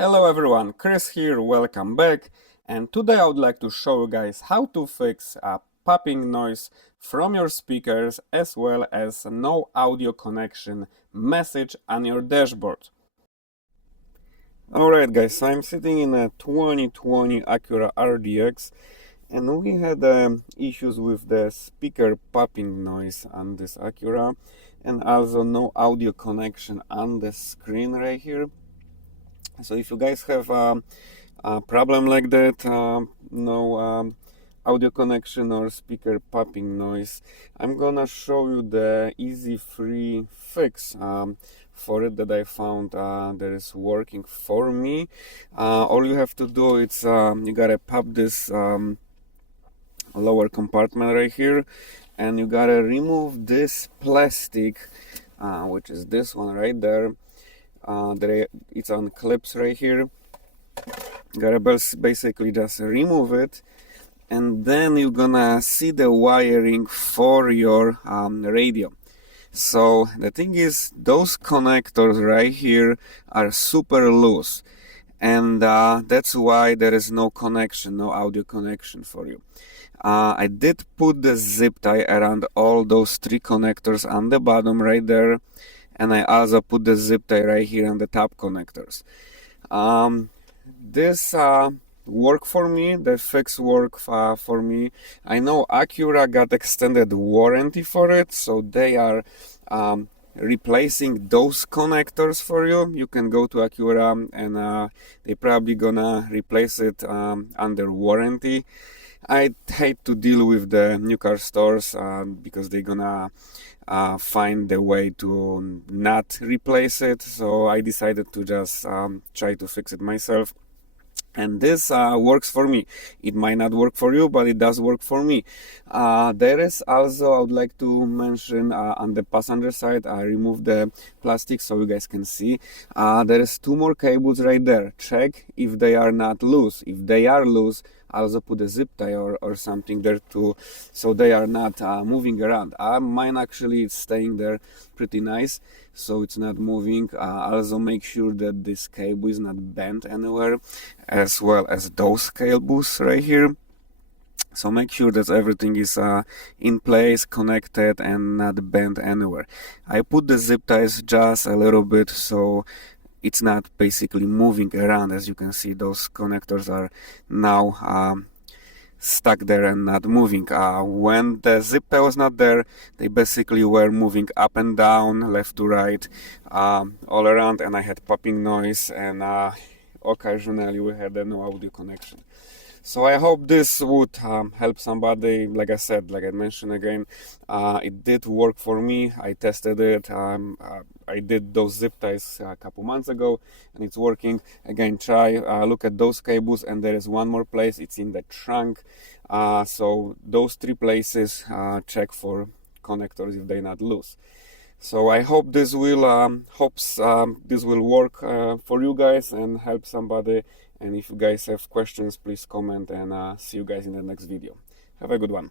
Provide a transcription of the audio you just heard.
Hello everyone, Chris here, welcome back, and today I would like to show you guys how to fix a popping noise from your speakers as well as no audio connection message on your dashboard. Alright guys, so I'm sitting in a 2020 Acura Rdx and we had issues with the speaker popping noise on this Acura and also no audio connection on the screen right here. So if you guys have a problem like that, no audio connection or speaker popping noise, I'm gonna show you the easy free fix for it that I found that is working for me. All you have to do is you gotta pop this lower compartment right here, and you gotta remove this plastic, which is this one right there. It's on clips right here. Gotta basically just remove it, and then you're gonna see the wiring for your radio. So the thing is, those connectors right here are super loose, and that's why there is no connection, no audio connection for you. I did put the zip tie around all those three connectors on the bottom right there, and I also put the zip tie right here on the top connectors. This worked for me, the fix worked for me. I know Acura got extended warranty for it, so they are replacing those connectors for you. You can go to Acura and they probably gonna replace it under warranty. I hate to deal with the new car stores because they're gonna find a way to not replace it, so I decided to just try to fix it myself. And this works for me. It might not work for you, but it does work for me. There is also, I would like to mention, on the passenger side, I removed the plastic so you guys can see. There is two more cables right there. Check if they are not loose. If they are loose, I also put a zip tie or something there too, so they are not moving around. Mine actually is staying there pretty nice, so it's not moving. Also make sure that this cable is not bent anywhere, as well as those cables right here. So make sure that everything is in place, connected, and not bent anywhere. I put the zip ties just a little bit so it's not basically moving around. As you can see, those connectors are now stuck there and not moving. When the zip tie was not there, they basically were moving up and down, left to right, all around, and I had popping noise, and occasionally we had a no audio connection. So I hope this would help somebody. Like I said, like I mentioned again, it did work for me. I tested it. I did those zip ties a couple months ago, and it's working. Again, try look at those cables, and there is one more place. It's in the trunk. So those three places, check for connectors if they're not loose. So I hope this will this will work for you guys and help somebody. And if you guys have questions, please comment, and see you guys in the next video. Have a good one.